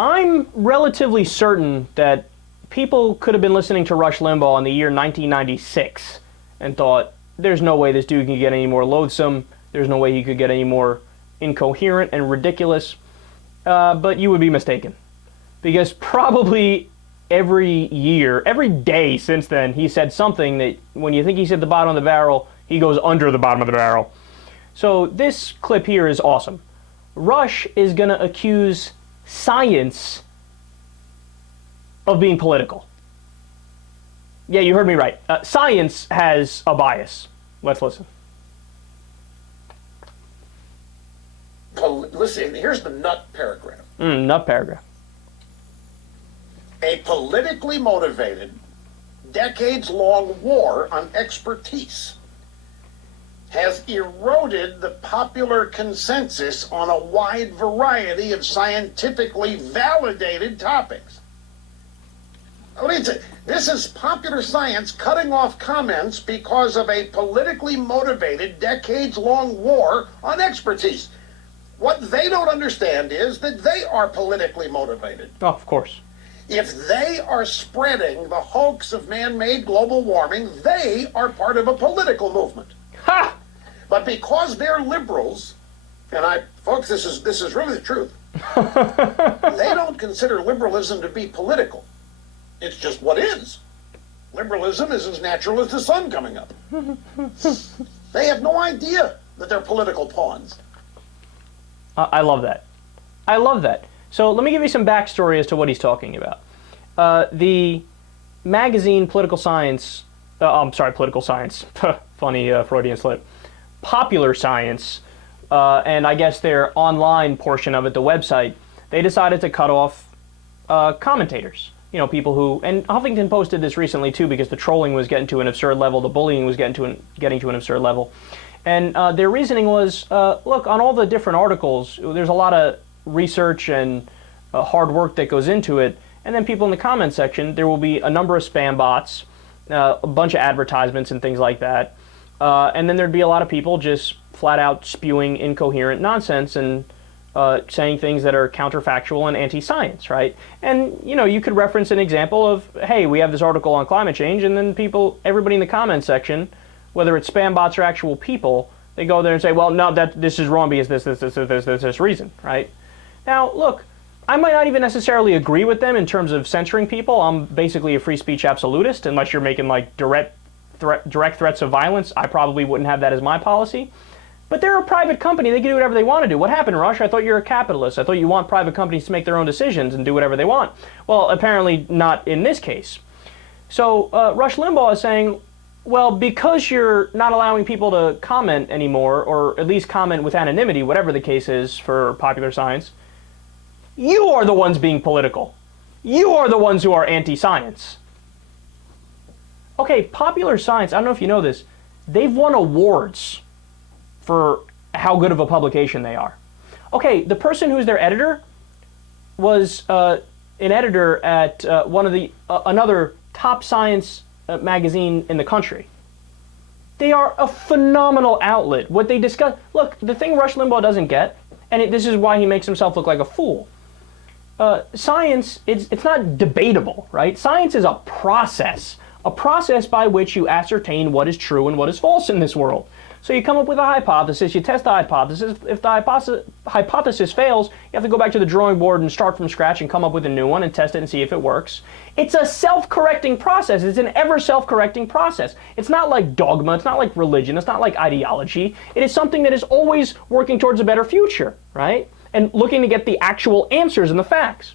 I'm relatively certain that people could have been listening to Rush Limbaugh in the year 1996 and thought, there's no way this dude can get any more loathsome, there's no way he could get any more incoherent and ridiculous, but you would be mistaken. Because probably every year, every day since then, he said something that when you think he's at the bottom of the barrel, he goes under the bottom of the barrel. So this clip here is awesome. Rush is going to accuse science of being political. Yeah, you heard me right. Science has a bias. Let's listen. Listen, here's the nut paragraph. Nut paragraph. A politically motivated, decades-long war on expertise has eroded the popular consensus on a wide variety of scientifically validated topics. This is popular science cutting off comments because of a politically motivated, decades-long war on expertise. What they don't understand is that they are politically motivated. Oh, of course. If they are spreading the hoax of man-made global warming, they are part of a political movement. Ha! But because they're liberals, and folks, this is really the truth. They don't consider liberalism to be political. It's just what is. Liberalism is as natural as the sun coming up. They have no idea that they're political pawns. I love that. I love that. So let me give you some backstory as to what he's talking about. The magazine Political Science, Political Science, funny Freudian slip, Popular Science, and I guess their online portion of it, the website, they decided to cut off commentators. You know, people who, and Huffington Post did this recently too, because the trolling was getting to an absurd level, the bullying was getting to an absurd level. And their reasoning was, look, on all the different articles, there's a lot of research and hard work that goes into it, and then people in the comment section, there will be a number of spam bots, a bunch of advertisements and things like that, and then there'd be a lot of people just flat out spewing incoherent nonsense and saying things that are counterfactual and anti-science, right? And, you know, you could reference an example of, hey, we have this article on climate change, and then everybody in the comment section, whether it's spam bots or actual people, they go there and say, well, no, this is wrong because this reason, right? Now, look, I might not even necessarily agree with them in terms of censoring people. I'm basically a free speech absolutist. Unless you're making like direct threats of violence, I probably wouldn't have that as my policy. But they're a private company. They can do whatever they want to do. What happened, Rush? I thought you were a capitalist. I thought you want private companies to make their own decisions and do whatever they want. Well, apparently not in this case. So Rush Limbaugh is saying, well, because you're not allowing people to comment anymore, or at least comment with anonymity, whatever the case is for popular science, you are the ones being political. You are the ones who are anti-science. Okay, popular science, I don't know if you know this, they've won awards for how good of a publication they are. Okay, the person who's their editor was an editor at another top science magazine in the country. They are a phenomenal outlet. What they discuss, look, the thing Rush Limbaugh doesn't get, and this is why he makes himself look like a fool. Science, it's not debatable, right? Science is a process by which you ascertain what is true and what is false in this world. So you come up with a hypothesis, you test the hypothesis. If the hypothesis fails, you have to go back to the drawing board and start from scratch and come up with a new one and test it and see if it works. It's a self-correcting process. It's an ever self-correcting process. It's not like dogma. It's not like religion. It's not like ideology. It is something that is always working towards a better future, right? And looking to get the actual answers and the facts.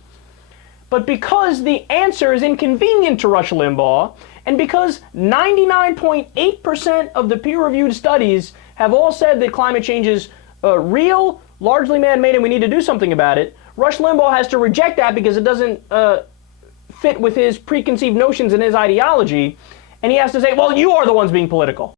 But because the answer is inconvenient to Rush Limbaugh, and because 99.8% of the peer-reviewed studies have all said that climate change is real, largely man-made, and we need to do something about it, Rush Limbaugh has to reject that because it doesn't fit with his preconceived notions and his ideology, and he has to say, well, you are the ones being political.